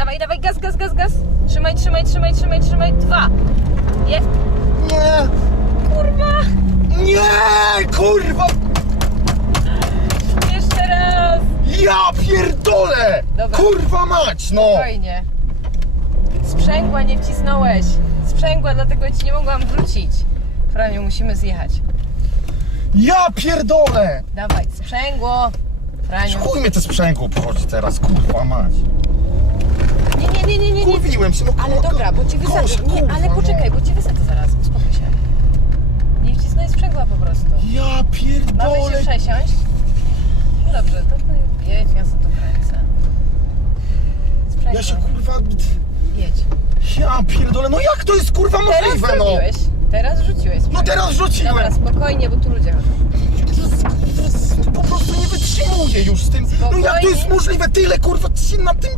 Dawaj, dawaj, gaz, gaz, gaz, gaz. Trzymaj, trzymaj, trzymaj, trzymaj, trzymaj. Dwa. Jest. Nie! Kurwa. Nie! Kurwa! Jeszcze raz. Ja pierdolę! Dobra. Kurwa mać, no! Spokojnie. Sprzęgła nie wcisnąłeś. Sprzęgła, dlatego ci nie mogłam wrócić. Franiu, musimy zjechać. Ja pierdolę! Dawaj, sprzęgło. Franiu. Chuj mnie to sprzęgło pochodzi teraz, kurwa mać. Się, no Ale dobra, bo ci wysadzę. Nie, kurwa, ale no. poczekaj, bo ci wysadzę zaraz. Uspokój się. Nie wcisnąłeś sprzęgła po prostu. Ja Mamy pierdolę! się przesiąść? No dobrze, to ty jedź, ja sobie tu kręcę. Sprzęgło. Ja się kurwa... Jedź. Ja pierdolę, no jak to jest kurwa Teraz możliwe, no? zrobiłeś. Teraz rzuciłeś No teraz rzuciłem! Dobra, spokojnie, bo tu ludzie chodzą. Po prostu nie wytrzymuję już z tym. No jak to jest możliwe? Tyle kurwa się na tym